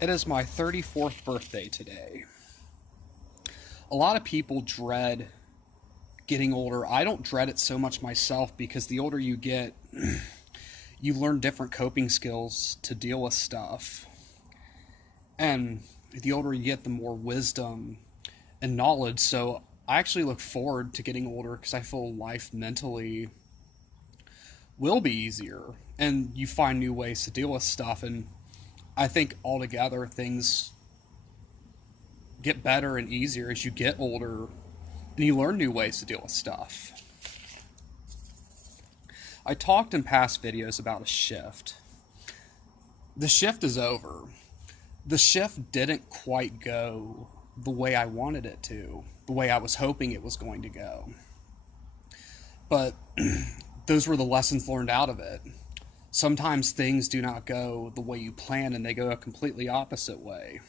It is my 34th birthday today. A lot of people dread getting older. I don't dread it so much myself because the older you get, you learn different coping skills to deal with stuff. And the older you get, the more wisdom and knowledge. So I actually look forward to getting older because I feel life mentally will be easier and you find new ways to deal with stuff. And I think altogether things get better and easier as you get older and you learn new ways to deal with stuff. I talked in past videos about a shift. The shift is over. The shift didn't quite go the way I wanted it to, the way I was hoping it was going to go. But those were the lessons learned out of it. Sometimes things do not go the way you plan and they go a completely opposite way.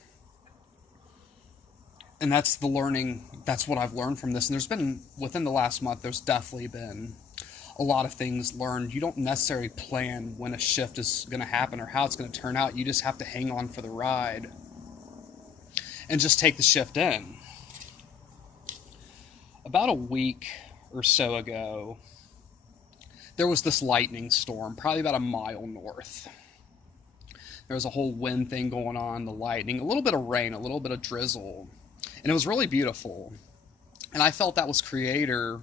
And that's the learning, that's what I've learned from this. And there's been, within the last month, there's definitely been a lot of things learned. You don't necessarily plan when a shift is going to happen or how it's going to turn out. You just have to hang on for the ride and just take the shift in. About a week or so ago, there was this lightning storm, probably about a mile north. There was a whole wind thing going on, the lightning, a little bit of rain, a little bit of drizzle. And it was really beautiful. And I felt that was Creator,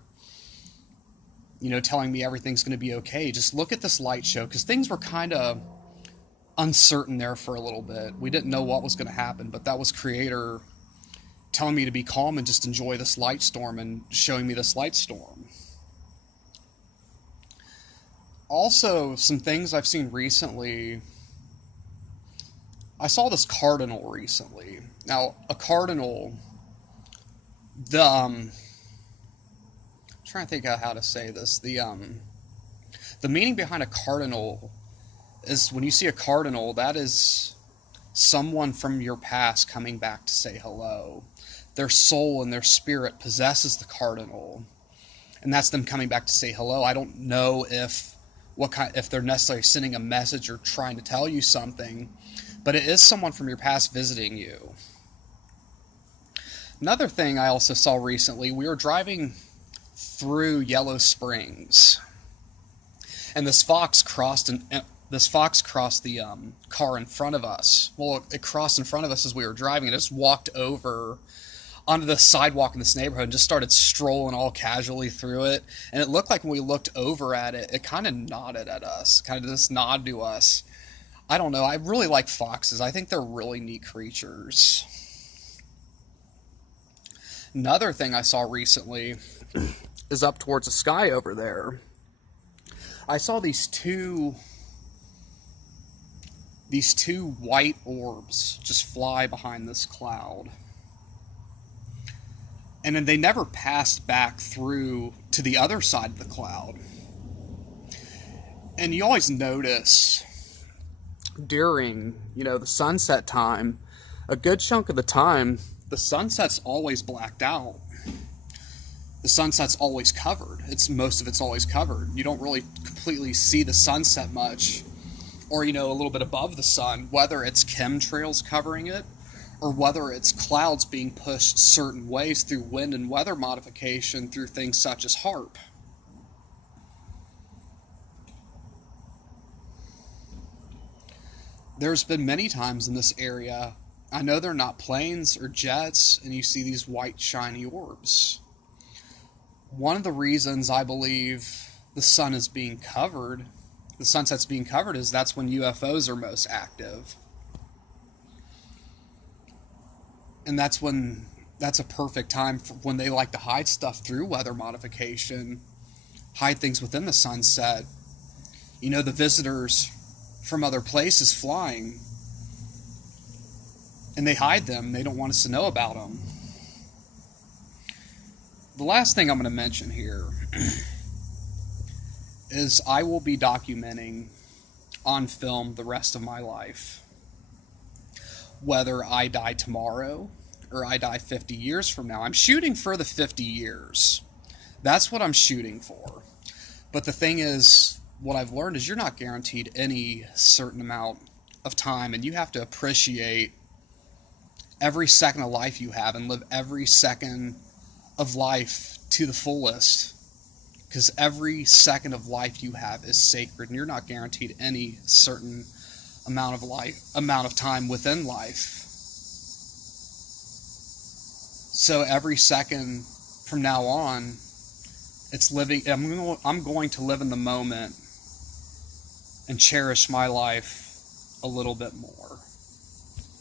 telling me everything's going to be okay. Just look at this light show, because things were kind of uncertain there for a little bit. We didn't know what was going to happen, but that was Creator telling me to be calm and just enjoy this light storm and showing me this light storm. Also, some things I've seen recently. I saw this cardinal recently. Now, a cardinal, I'm trying to think of how to say this. The meaning behind a cardinal is when you see a cardinal, that is someone from your past coming back to say hello. Their soul and their spirit possesses the cardinal, and that's them coming back to say hello. I don't know if they're necessarily sending a message or trying to tell you something, but it is someone from your past visiting you. Another thing I also saw recently, we were driving through Yellow Springs, and this fox crossed the car in front of us. Well, it crossed in front of us as we were driving. It just walked over onto the sidewalk in this neighborhood and just started strolling all casually through it. And it looked like when we looked over at it, it kind of nodded at us, kind of just nod to us. I don't know. I really like foxes. I think they're really neat creatures. Another thing I saw recently is up towards the sky over there. I saw these two white orbs just fly behind this cloud. And then they never passed back through to the other side of the cloud. And you always notice during, the sunset time, a good chunk of the time, the sunset's always blacked out. The sunset's always covered. Most of it's always covered. You don't really completely see the sunset much, or, a little bit above the sun, whether it's chemtrails covering it, or whether it's clouds being pushed certain ways through wind and weather modification through things such as HAARP. There's been many times in this area, I know they're not planes or jets, and you see these white shiny orbs. One of the reasons I believe the sunset's being covered, is that's when UFOs are most active. And that's a perfect time for when they like to hide stuff through weather modification, hide things within the sunset. The visitors from other places flying, and they hide them. They don't want us to know about them. The last thing I'm going to mention here is I will be documenting on film the rest of my life. Whether I die tomorrow or I die 50 years from now. I'm shooting for the 50 years. That's what I'm shooting for. But the thing is, what I've learned is you're not guaranteed any certain amount of time, and you have to appreciate every second of life you have and live every second of life to the fullest, because every second of life you have is sacred and you're not guaranteed any certain amount of time within life. So every second from now on, it's living. I'm going to live in the moment and cherish my life a little bit more.